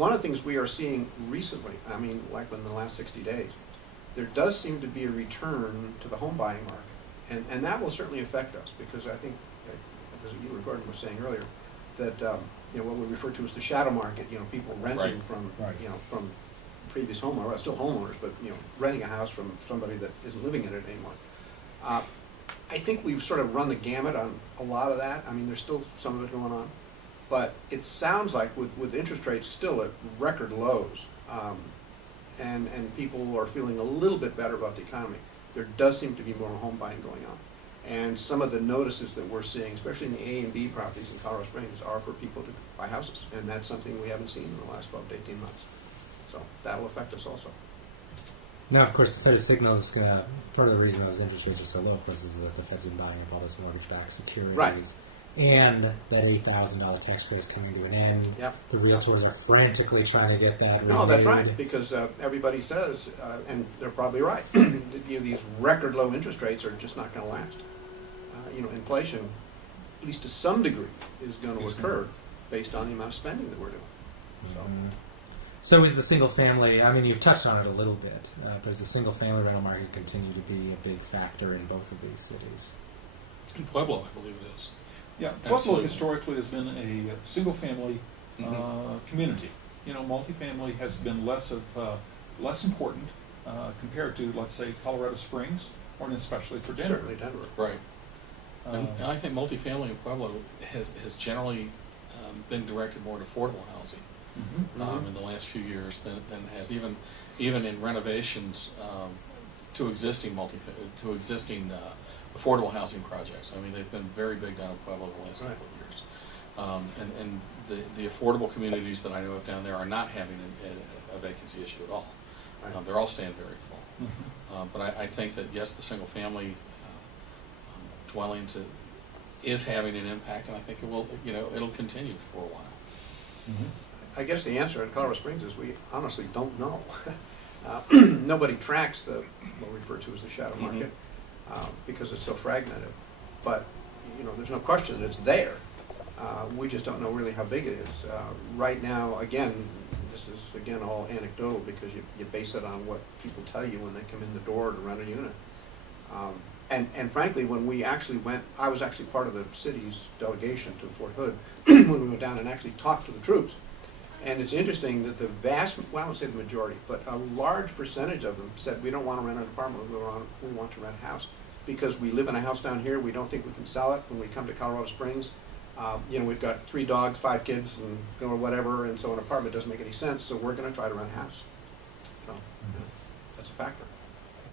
one of the things we are seeing recently, I mean, like in the last 60 days, there does seem to be a return to the home buying market. And that will certainly affect us, because I think, as you and Gordon was saying earlier, that what we refer to as the shadow market, people renting from from previous homeowners, well, still homeowners, but renting a house from somebody that isn't living in it anymore. I think we've sort of run the gamut on a lot of that. I mean, there's still some of it going on, but it sounds like with interest rates still at record lows, and people are feeling a little bit better about the economy, there does seem to be more home buying going on. And some of the notices that we're seeing, especially in the A and B properties in Colorado Springs, are for people to buy houses. And that's something we haven't seen in the last 12 to 18 months. So that will affect us also. Now, of course, the Fed signals part of the reason those interest rates are so low, of course, is that the Fed's been buying up all those mortgage-backed securities. Right. And that $8,000 tax credit is coming to an end. Yep. The realtors are frantically trying to get that renewed. No, that's right, because everybody says, and they're probably right, these record low interest rates are just not going to last. Inflation, at least to some degree, is going to occur based on the amount of spending that we're doing. So is the single family, I mean, you've touched on it a little bit, but does the single family rental market continue to be a big factor in both of these cities? In Pueblo, I believe it is. Yeah, Pueblo historically has been a single-family community. Multifamily has been less important compared to, let's say, Colorado Springs, or especially for Denver. Certainly Denver. Right. And I think multifamily in Pueblo has generally been directed more to affordable housing in the last few years than has even in renovations to existing affordable housing projects. I mean, they've been very big down in Pueblo the last couple of years. And the affordable communities that I know of down there are not having a vacancy issue at all. Right. They're all staying very full. But I think that, yes, the single family dwellings is having an impact, and I think it'll continue for a while. I guess the answer in Colorado Springs is we honestly don't know. Nobody tracks what we refer to as the shadow market because it's so fragmented. But there's no question that it's there. We just don't know really how big it is. Right now, again, this is all anecdotal because you base it on what people tell you when they come in the door to rent a unit. And frankly, when we actually went, I was actually part of the city's delegation to Fort Hood when we went down and actually talked to the troops. And it's interesting that I won't say the majority, but a large percentage of them said, we don't want to rent an apartment, we want to rent a house. Because we live in a house down here, we don't think we can sell it. When we come to Colorado Springs, we've got 3 dogs, 5 kids, and or whatever, and so an apartment doesn't make any sense, so we're going to try to rent a house. So that's a factor.